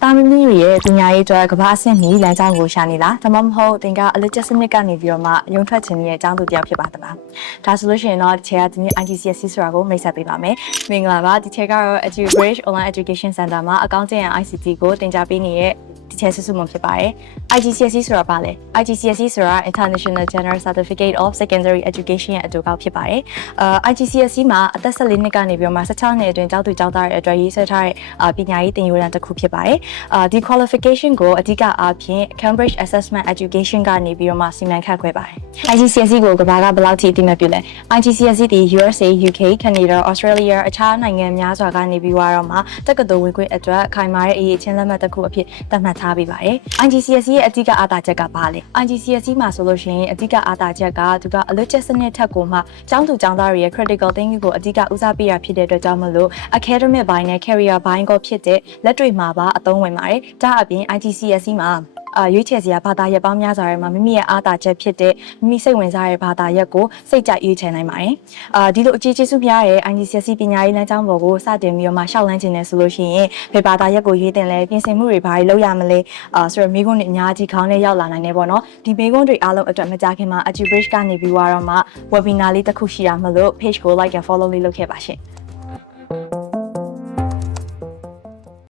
တာမီမီရဲ့ပညာရေးအတွက်ကမ္ဘာအဆင့်မီလမ်းကြောင်းကိုရှာနေလားဒါမှမဟုတ်သင်ကအလက်ကျစနစ်ကနေပြီးတော့မှရုံထွက်ခြင်းရဲ့အကြောင်းသူတယောက်ဖြစ်ပါသလားဒါဆိုလို့ရှိရင်တော့ဒီချက်ကဒီနေ့ IGCSE ဆိုတာကိုမိတ်ဆက်ပေးပါမယ်မင်္ဂလာပါဒီချက်ကတော့ EduBridge Online Education Center မှာ Accounting and ICT ကိုသင်ကြားပေးနေတဲ့ဒီချက်ဆုမဖြစ်ပါတယ် IGCSE ဆိုတာဘာလဲ IGCSE ဆိုတာ International General Certificate of Secondary Education ရဲ့အတူကောက်ဖြစ်ပါတယ်IGCSE မှာအသက်14နှစ်ကနေပြီးတော့မှ16နှစ်အတွင်းကျောင်းသူကျောင်းသားတွေအတွက်ရေးဆွဲထားတဲ့ပညာရေးသင်ယူရန်တစ်ခုဖြစ်ပါတယ်ဒီ qualification ကိုအဓိကအားဖြင့် Cambridge Assessment Education ကနေပြီးတော့မှစီမံခန့်ခွဲပါတယ် IGCSE ကိုကမ္ဘာကဘယ်လောက်ထိအသိမှတ်ပြုလဲ IGCSE ဒီ USA, UK, Canada, Australia အခြားနိုင်ငံများစွာကနေပြီးတော့မှတက္ကသိုလ်ဝင်ခွင့်အတွက်ခိုင်မာတဲ့အရေးအချင်းလက်မှတ်တစ်ခုအဖြစ်သတ်မှတ်ထားပေးပါတယ် IGCSE ရဲ့အဓိကအားသာချက်ကဘာလဲ IGCSE မှာဆိုလို့ရှိရင်အဓိကအားသာချက်ကသူကအလွတ်ချက်စနစ်ထက်ကိုမှကျောင်းသူကျောင်းသားတွေရဲ့ critical thinking ကိုအဓိကဦးစားပေးရဖြစ်တဲ့အတွက်ကြောင့်မလို့ academic ဘိုင်းနဲ့ career ဘိုင်းကိုဖြစ်တဲ့လက်တွေ့မှာပါအသုံးဝင်ပါတယ်ဒါအပြင် IGCSE မှာရွေးချယ်စရာဘာသာရပ်ပေါင်းများစွာထဲမှာမိမိရဲ့အားသာချက်ဖြစ်တဲ့မိမိစိတ်ဝင်စားတဲ့ဘာသာရပ်ကိုစိတ်ကြိုက်ရွေးချယ်နိုင်ပါတယ်ဒီလိုအခြေကျေးစုပြရဲ့ IGCSE ပညာရေးလမ်းကြောင်းပေါ်ကိုစတင်ပြီးတော့မှရှောက်လန်းခြင်းနဲ့ဆိုလို့ရှိရင်ဘယ်ဘာသာရပ်ကိုရွေးတင်လဲပြင်ဆင်မှုတွေဘာတွေလုပ်ရမလဲဆိုတော့မိခွန်းတွေအများကြီးခေါင်းထဲရောက်လာနိုင်တယ်ပေါ့နော်ဒီမိခွန်းတွေအားလုံးအတွက်မကြခင်မှာ EduBridge ကနေပြီးတော့မှ webinar လေးတစ်ခုရှိရမလို့ page ကို like and follow လေးလုပ်ခဲ့ပါရှင်